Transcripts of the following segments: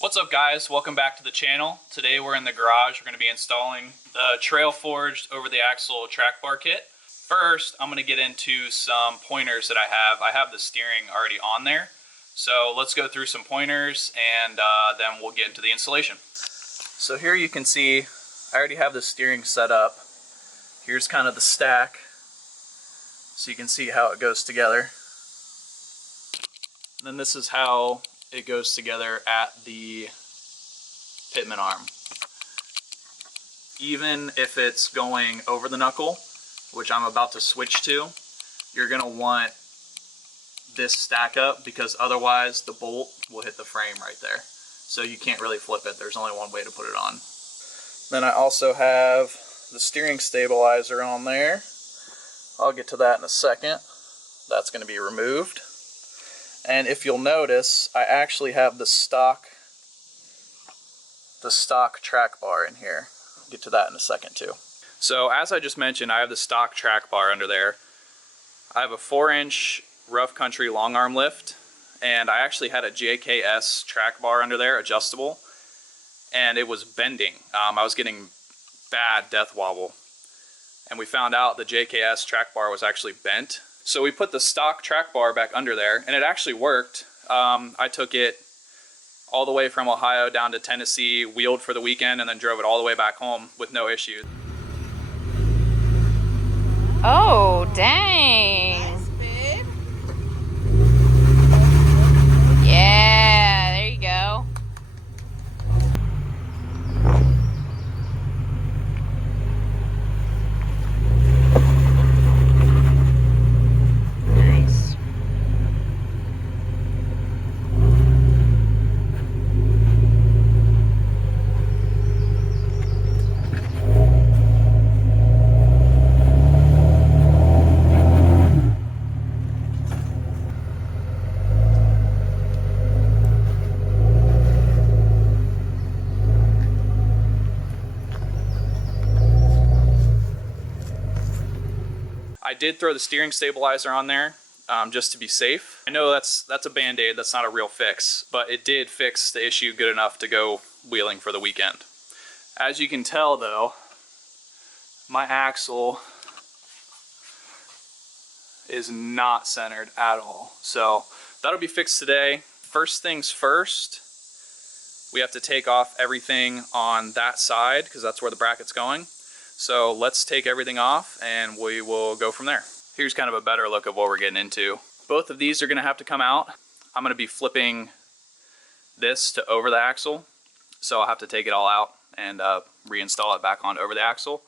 What's up guys, welcome back to the channel. Today we're in the garage. We're going to be installing the Trail Forged over the axle track bar kit. First, I'm going to get into some pointers that I have. I have the steering already on there. So let's go through some pointers and then we'll get into the installation. So here you can see I already have the steering set up. Here's kind of the stack, so you can see how it goes together. And then this is how it goes together at the pitman arm. Even if it's going over the knuckle, which I'm about to switch to, you're going to want this stack up because otherwise the bolt will hit the frame right there. So you can't really flip it. There's only one way to put it on. Then I also have the steering stabilizer on there. I'll get to that in a second. That's going to be removed. And if you'll notice, I actually have the stock track bar in here. I'll get to that in a second too. So as I just mentioned, I have the stock track bar under there. I have a 4-inch rough country long arm lift, and I actually had a JKS track bar under there, adjustable, and it was bending. I was getting bad death wobble, and we found out the JKS track bar was actually bent. So we put the stock track bar back under there, and it actually worked. I took it all the way from Ohio down to Tennessee, wheeled for the weekend, and then drove it all the way back home with no issues. Oh, dang. Nice, babe. Yeah, there you go. Nice. I did throw the steering stabilizer on there just to be safe. I know that's a band-aid, that's not a real fix, but it did fix the issue good enough to go wheeling for the weekend. As you can tell though, my axle is not centered at all. So that'll be fixed today. First things first, we have to take off everything on that side because that's where the bracket's going. So let's take everything off and we will go from there. Here's kind of a better look of what we're getting into. Both of these are gonna have to come out. I'm gonna be flipping this to over the axle. So I'll have to take it all out and reinstall it back on over the axle.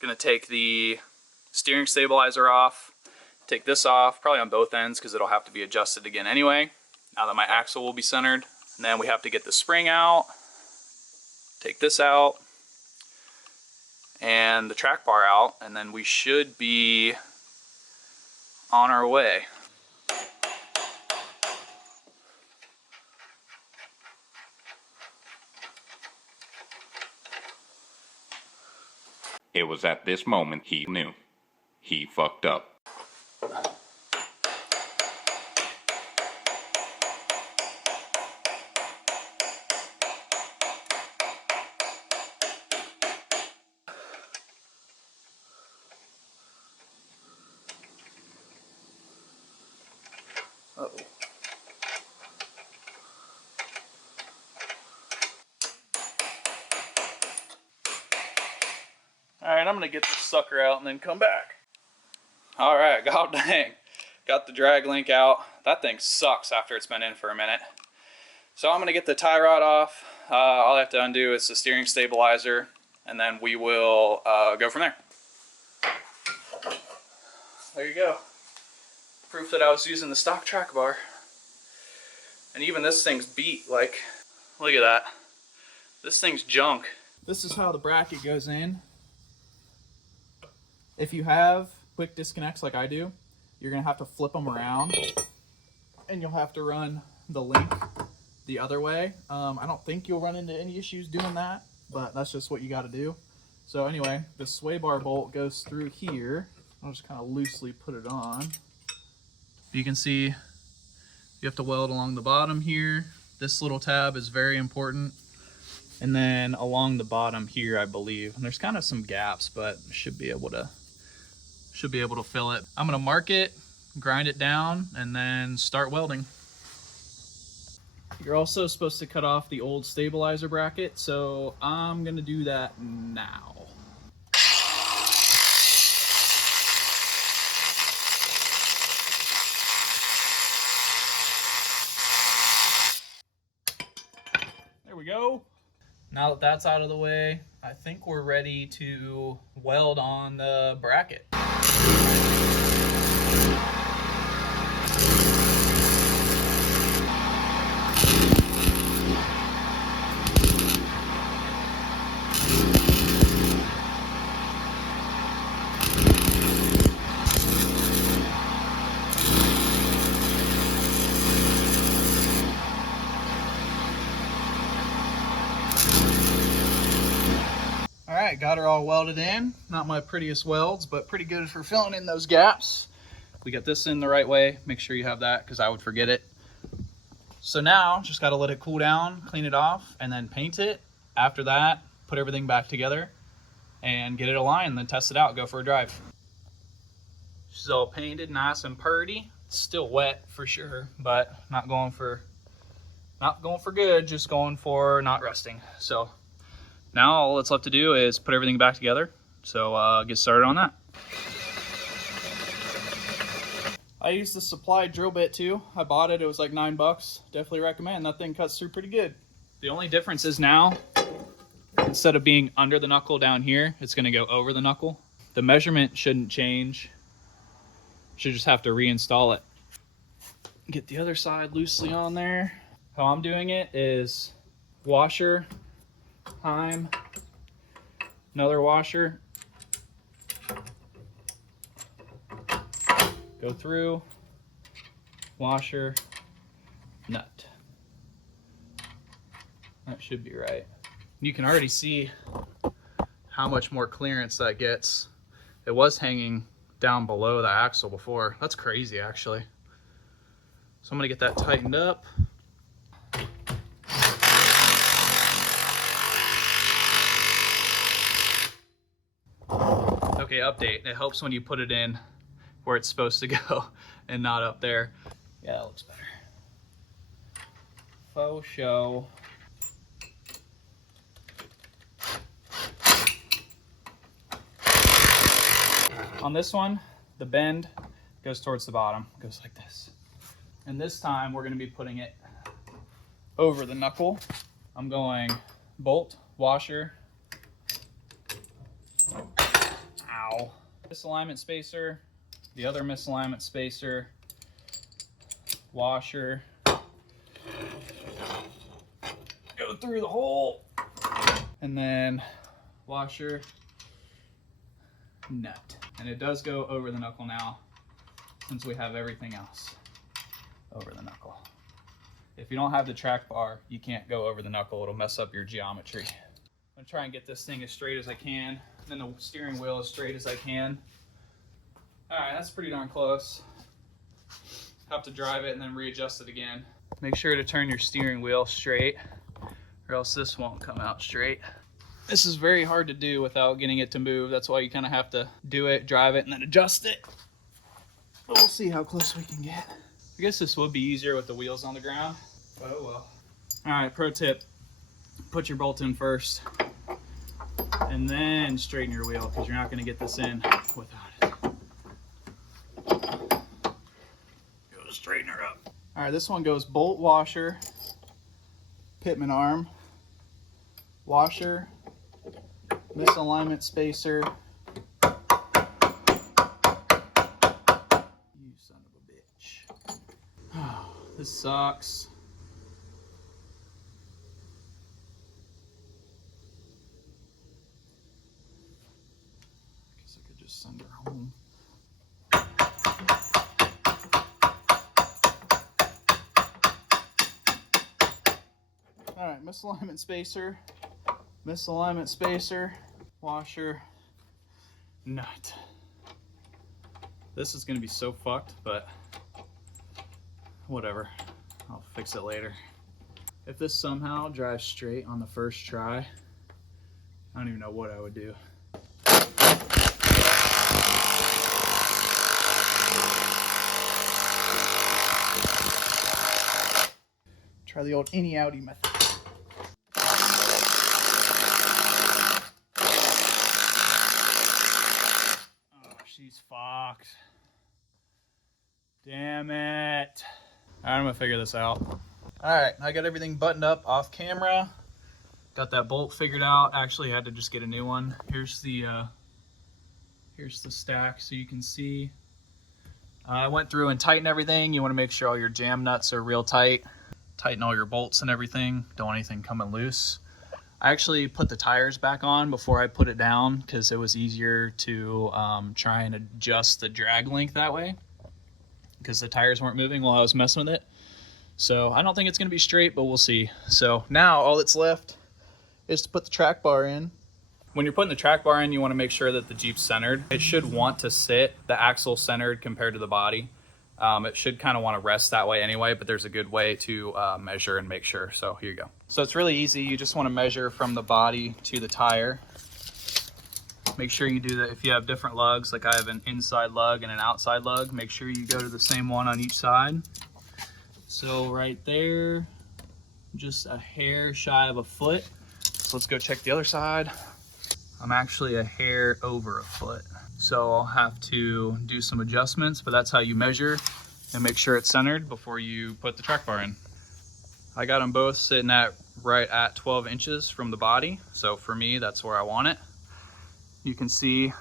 Gonna take the steering stabilizer off, take this off, probably on both ends because it'll have to be adjusted again anyway, now that my axle will be centered. And then we have to get the spring out, take this out, and the track bar out, and then we should be on our way. It was at this moment he knew. He fucked up. Uh-oh. Alright, I'm gonna get this sucker out and then come back. Alright, god dang. Got the drag link out. That thing sucks after it's been in for a minute. So I'm gonna get the tie rod off. All I have to undo is the steering stabilizer, and then we will go from there. There you go. Proof that I was using the stock track bar. And even this thing's beat, like, look at that. This thing's junk. This is how the bracket goes in. If you have quick disconnects like I do, you're gonna have to flip them around and you'll have to run the link the other way. I don't think you'll run into any issues doing that, but that's just what you gotta do. So anyway, the sway bar bolt goes through here. I'll just kind of loosely put it on. You can see you have to weld along the bottom here, This little tab is very important. And then along the bottom here, I believe, and there's kind of some gaps, but should be able to fill it. I'm gonna mark it, grind it down, and then start welding. You're also supposed to cut off the old stabilizer bracket, so I'm gonna do that now. There we go. Now that that's out of the way, I think we're ready to weld on the bracket. All right, got her all welded in. Not my prettiest welds, but pretty good for filling in those gaps. We got this in the right way. Make sure you have that because I would forget it. So now just got to let it cool down, clean it off, and then paint it. After that, put everything back together and get it aligned, then test it out, go for a drive. She's all painted nice and purty. It's still wet for sure, but not going for good, just going for not rusting. So now all that's left to do is put everything back together. So get started on that. I used the supply drill bit too. I bought it, it was like $9. Definitely recommend. That thing cuts through pretty good. The only difference is now, instead of being under the knuckle down here, it's gonna go over the knuckle. The measurement shouldn't change. Should just have to reinstall it. Get the other side loosely on there. How I'm doing it is washer, Heim, another washer, go through, washer, nut. That should be right. You can already see how much more clearance that gets. It was hanging down below the axle before. That's crazy, actually. So I'm gonna get that tightened up. Okay, update. It helps when you put it in where it's supposed to go and not up there. Yeah, that looks better. Faux show. On this one, the bend goes towards the bottom, goes like this. And this time we're gonna be putting it over the knuckle. I'm going bolt, washer, ow, misalignment spacer, the other misalignment spacer, washer, go through the hole, and then washer, nut. And it does go over the knuckle now, since we have everything else over the knuckle. If you don't have the track bar, you can't go over the knuckle. It'll mess up your geometry. I'm gonna try and get this thing as straight as I can, and then the steering wheel as straight as I can. All right, that's pretty darn close. Have to drive it and then readjust it again. Make sure to turn your steering wheel straight, or else this won't come out straight. This is very hard to do without getting it to move. That's why you kind of have to do it, drive it, and then adjust it. But we'll see how close we can get. I guess this would be easier with the wheels on the ground, but oh well. All right, pro tip, put your bolt in first and then straighten your wheel, because you're not gonna get this in without it. Go to straighten her up. All right, this one goes bolt, washer, pitman arm, washer, misalignment spacer. You son of a bitch. Oh, this sucks. Guess I could just send her home. All right, misalignment spacer, washer, nut. This is gonna be so fucked, but whatever. I'll fix it later. If this somehow drives straight on the first try, I don't even know what I would do. Try the old innie outie method. Oh, she's fucked. Damn it. Alright, I'm gonna figure this out. Alright, I got everything buttoned up off camera. Got that bolt figured out. Actually, I had to just get a new one. Here's the stack so you can see. I went through and tightened everything. You want to make sure all your jam nuts are real tight. Tighten all your bolts and everything. Don't want anything coming loose. I actually put the tires back on before I put it down because it was easier to try and adjust the drag length that way because the tires weren't moving while I was messing with it. So I don't think it's going to be straight, but we'll see. So now all that's left is to put the track bar in. When you're putting the track bar in, you want to make sure that the Jeep's centered. It should want to sit the axle centered compared to the body. It should kind of want to rest that way anyway, but there's a good way to measure and make sure. So here you go. So it's really easy. You just want to measure from the body to the tire. Make sure you do that. If you have different lugs, like I have an inside lug and an outside lug, make sure you go to the same one on each side. So right there, just a hair shy of a foot. So let's go check the other side. I'm actually a hair over a foot. So I'll have to do some adjustments, but that's how you measure and make sure it's centered before you put the track bar in. I got them both sitting at right at 12 inches from the body. So for me, that's where I want it. You can see, I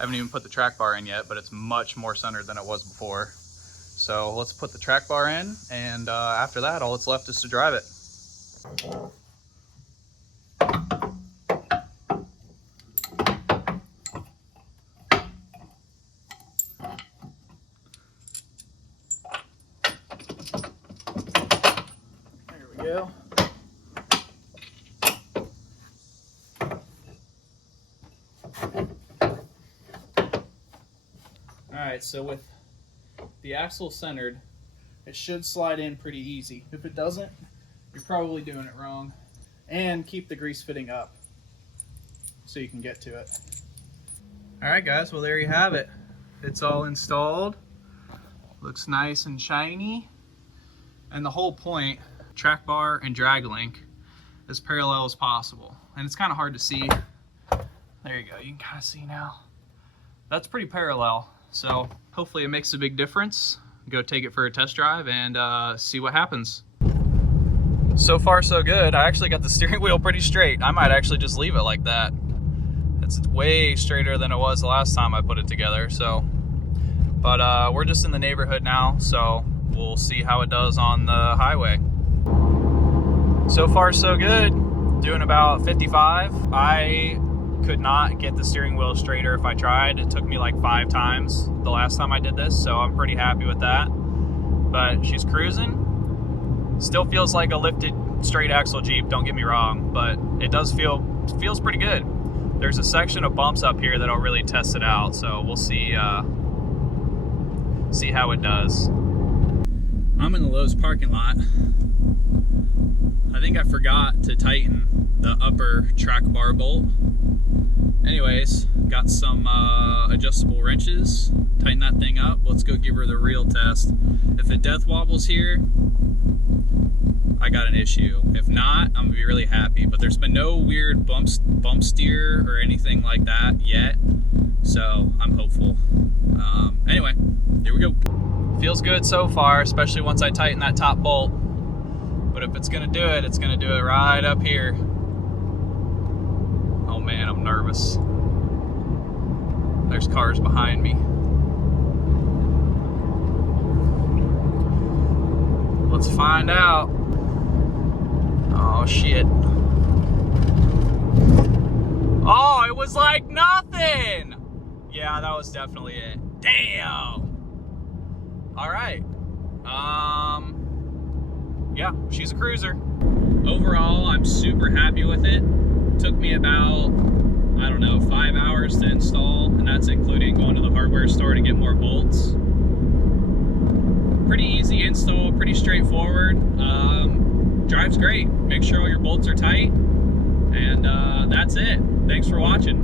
haven't even put the track bar in yet, but it's much more centered than it was before. So let's put the track bar in, and after that, all that's left is to drive it. There we go. All right, so with the axle centered, it should slide in pretty easy. If it doesn't, you're probably doing it wrong. And keep the grease fitting up so you can get to it. All right, guys, well, there you have it. It's all installed. Looks nice and shiny. And the whole point, track bar and drag link, as parallel as possible. And it's kind of hard to see. There you go, you can kind of see now. That's pretty parallel. So hopefully it makes a big difference. Go take it for a test drive and see what happens. So far so good. I actually got the steering wheel pretty straight. I might actually just leave it like that. It's way straighter than it was the last time I put it together. So, but we're just in the neighborhood now, so we'll see how it does on the highway. So far so good. Doing about 55. I could not get the steering wheel straighter if I tried. It took me like 5 times the last time I did this, so I'm pretty happy with that. But she's cruising. Still feels like a lifted straight axle Jeep, don't get me wrong, but it does feels pretty good. There's a section of bumps up here that'll really test it out, so we'll see see how it does. I'm in the Lowe's parking lot. I think I forgot to tighten the upper track bar bolt. Anyways, got some adjustable wrenches, tighten that thing up. Let's go give her the real test. If it death wobbles here, I got an issue. If not, I'm gonna be really happy, but there's been no weird bump steer or anything like that yet, so I'm hopeful. Anyway, here we go. Feels good so far, especially once I tighten that top bolt, but if it's gonna do it, it's gonna do it right up here. Oh man, I'm nervous. There's cars behind me. Let's find out. Oh shit. Oh, it was like nothing! Yeah, that was definitely it. Damn! Alright. Yeah, she's a cruiser. Overall, I'm super happy with it. Took me about, I don't know, 5 hours to install, and that's including going to the hardware store to get more bolts. Pretty easy install, pretty straightforward. Drives great. Make sure all your bolts are tight. And that's it. Thanks for watching.